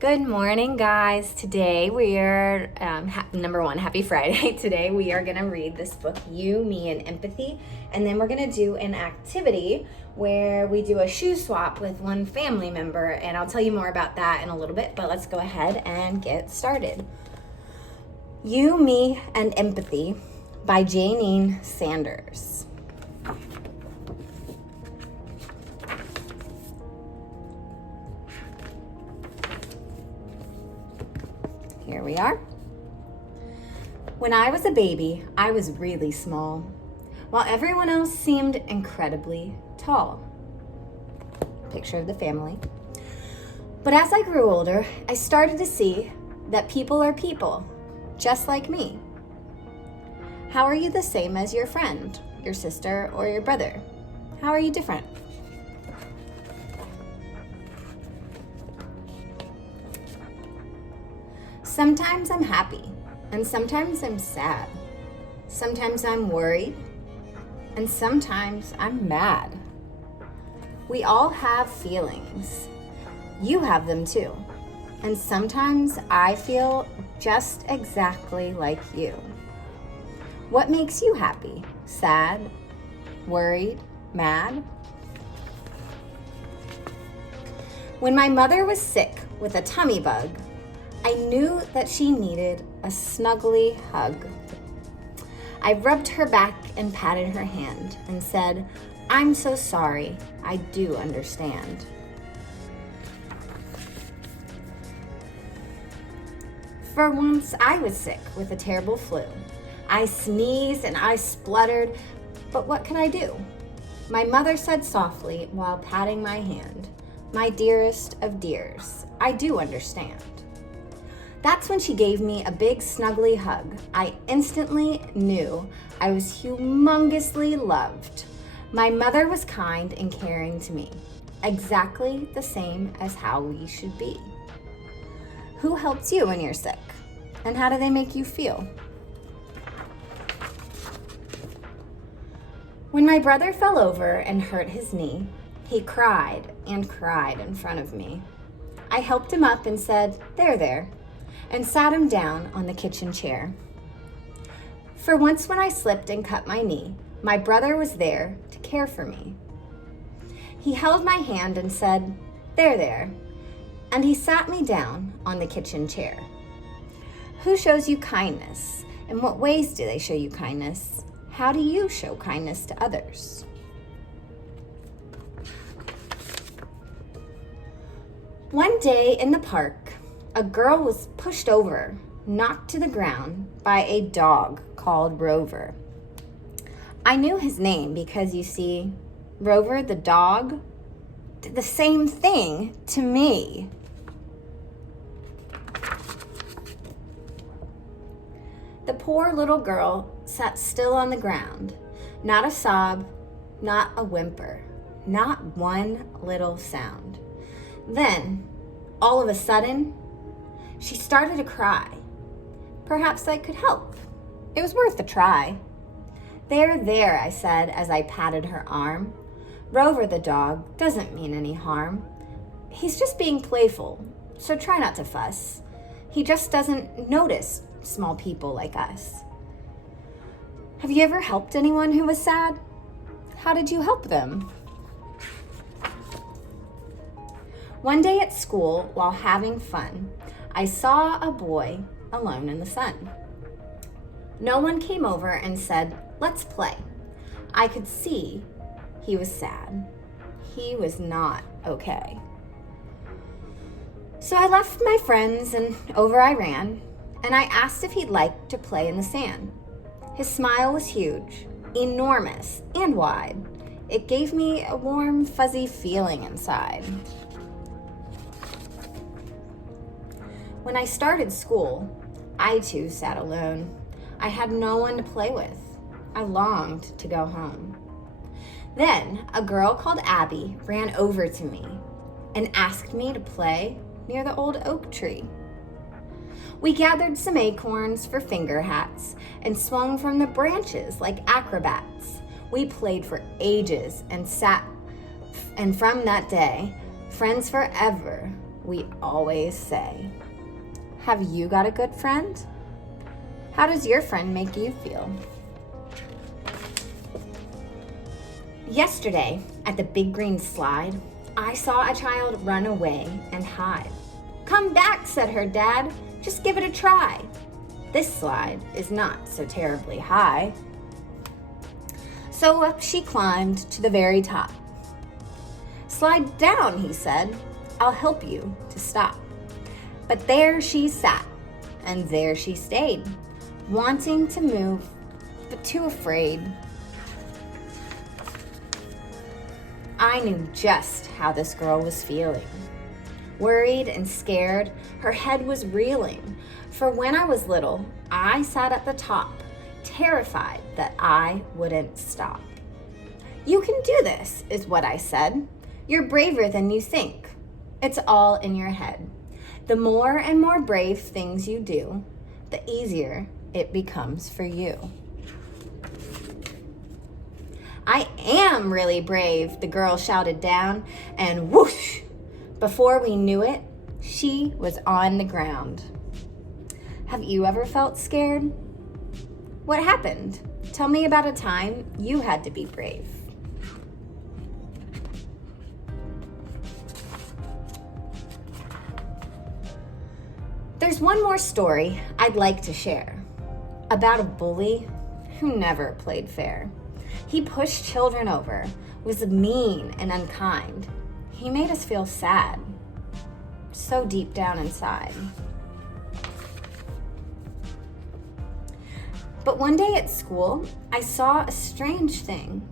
Good morning, guys. Today we are, number one, happy Friday. Today we are going to read this book, You, Me, and Empathy. And then we're going to do an activity where we do a shoe swap with one family member. And I'll tell you more about that in a little bit, but let's go ahead and get started. You, Me, and Empathy by Jayneen Sanders. Here we are. When I was a baby, I was really small, while everyone else seemed incredibly tall. Picture of the family. But as I grew older, I started to see that people are people, just like me. How are you the same as your friend, your sister, or your brother? How are you different? Sometimes I'm happy, and sometimes I'm sad. Sometimes I'm worried, and sometimes I'm mad. We all have feelings. You have them too. And sometimes I feel just exactly like you. What makes you happy, sad, worried, mad? When my mother was sick with a tummy bug, I knew that she needed a snuggly hug. I rubbed her back and patted her hand and said, "I'm so sorry, I do understand." For once, I was sick with a terrible flu. I sneezed and I spluttered, but what could I do? My mother said softly while patting my hand, "My dearest of dears, I do understand." That's when she gave me a big snuggly hug. I instantly knew I was humongously loved. My mother was kind and caring to me, exactly the same as how we should be. Who helps you when you're sick? And how do they make you feel? When my brother fell over and hurt his knee, he cried and cried in front of me. I helped him up and said, there, and sat him down on the kitchen chair. For once when I slipped and cut my knee, my brother was there to care for me. He held my hand and said, there, and he sat me down on the kitchen chair. Who shows you kindness? In what ways do they show you kindness? How do you show kindness to others? One day in the park, a girl was pushed over, knocked to the ground by a dog called Rover. I knew his name because, you see, Rover the dog did the same thing to me. The poor little girl sat still on the ground, not a sob, not a whimper, not one little sound. Then, all of a sudden, she started to cry. Perhaps I could help. It was worth a try. There, I said as I patted her arm. Rover the dog doesn't mean any harm. He's just being playful, so try not to fuss. He just doesn't notice small people like us. Have you ever helped anyone who was sad? How did you help them? One day at school, while having fun, I saw a boy alone in the sun. No one came over and said, "Let's play." I could see he was sad. He was not okay. So I left my friends and over I ran, and I asked if he'd like to play in the sand. His smile was huge, enormous, and wide. It gave me a warm, fuzzy feeling inside. When I started school, I too sat alone. I had no one to play with. I longed to go home. Then a girl called Abby ran over to me and asked me to play near the old oak tree. We gathered some acorns for finger hats and swung from the branches like acrobats. We played for ages and from that day, friends forever, we always say. Have you got a good friend? How does your friend make you feel? Yesterday, at the big green slide, I saw a child run away and hide. "Come back," said her dad. "Just give it a try. This slide is not so terribly high." So up she climbed to the very top. "Slide down," he said. "I'll help you to stop." But there she sat, and there she stayed, wanting to move, but too afraid. I knew just how this girl was feeling. Worried and scared, her head was reeling. For when I was little, I sat at the top, terrified that I wouldn't stop. "You can do this," is what I said. "You're braver than you think. It's all in your head. The more and more brave things you do, the easier it becomes for you." "I am really brave," the girl shouted down, and whoosh! Before we knew it, she was on the ground. Have you ever felt scared? What happened? Tell me about a time you had to be brave. There's one more story I'd like to share about a bully who never played fair. He pushed children over, was mean and unkind. He made us feel sad, so deep down inside. But one day at school, I saw a strange thing.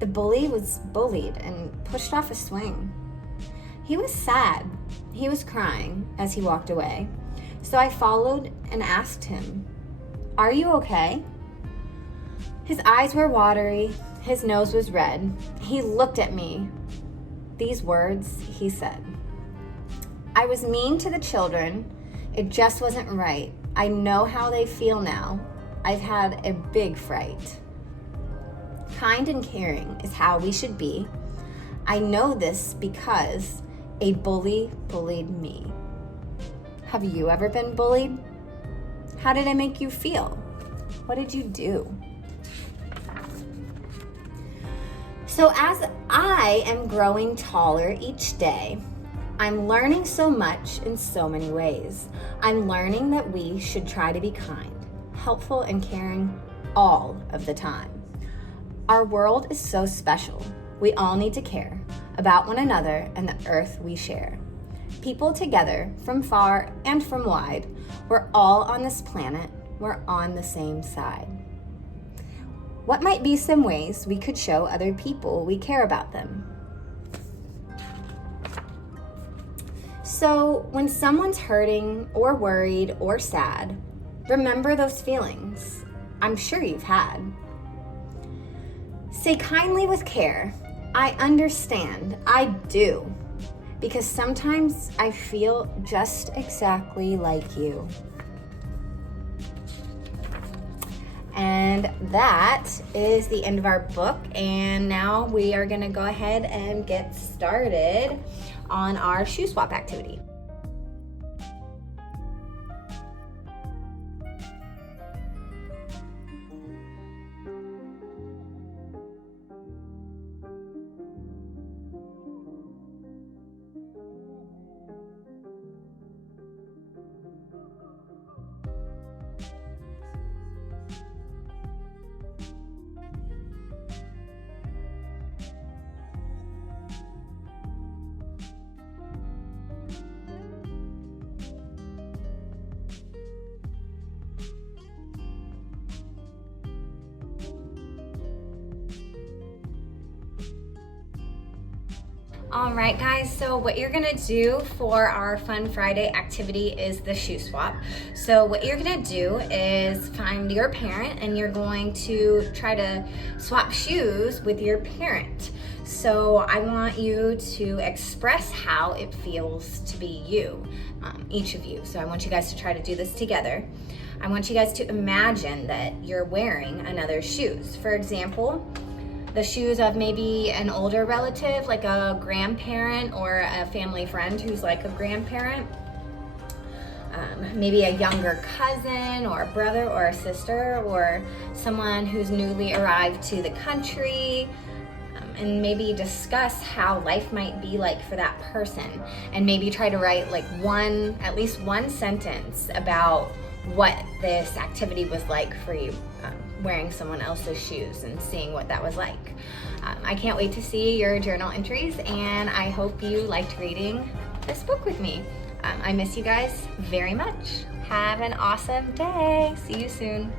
The bully was bullied and pushed off a swing. He was sad. He was crying as he walked away. So I followed and asked him, "Are you okay?" His eyes were watery, his nose was red. He looked at me. These words he said, "I was mean to the children. It just wasn't right. I know how they feel now. I've had a big fright. Kind and caring is how we should be. I know this because a bully bullied me." Have you ever been bullied? How did it make you feel? What did you do? So as I am growing taller each day, I'm learning so much in so many ways. I'm learning that we should try to be kind, helpful, and caring all of the time. Our world is so special. We all need to care about one another and the earth we share. People together from far and from wide, we're all on this planet, we're on the same side. What might be some ways we could show other people we care about them? So when someone's hurting or worried or sad, remember those feelings I'm sure you've had. Say kindly with care, "I understand, I do," because sometimes I feel just exactly like you. And that is the end of our book, and now we are gonna go ahead and get started on our shoe swap activity. All right, guys, so what you're gonna do for our Fun Friday activity is the shoe swap. So what you're gonna do is find your parent and you're going to try to swap shoes with your parent. So I want you to express how it feels to be you, each of you. So I want you guys to try to do this together. I want you guys to imagine that you're wearing another's shoes. For example, the shoes of maybe an older relative, like a grandparent or a family friend who's like a grandparent. Maybe a younger cousin or a brother or a sister, or someone who's newly arrived to the country, and maybe discuss how life might be like for that person, and maybe try to write like at least one sentence about what this activity was like for you, wearing someone else's shoes and seeing what that was like. I can't wait to see your journal entries, and I hope you liked reading this book with me. I miss you guys very much. Have an awesome day. See you soon.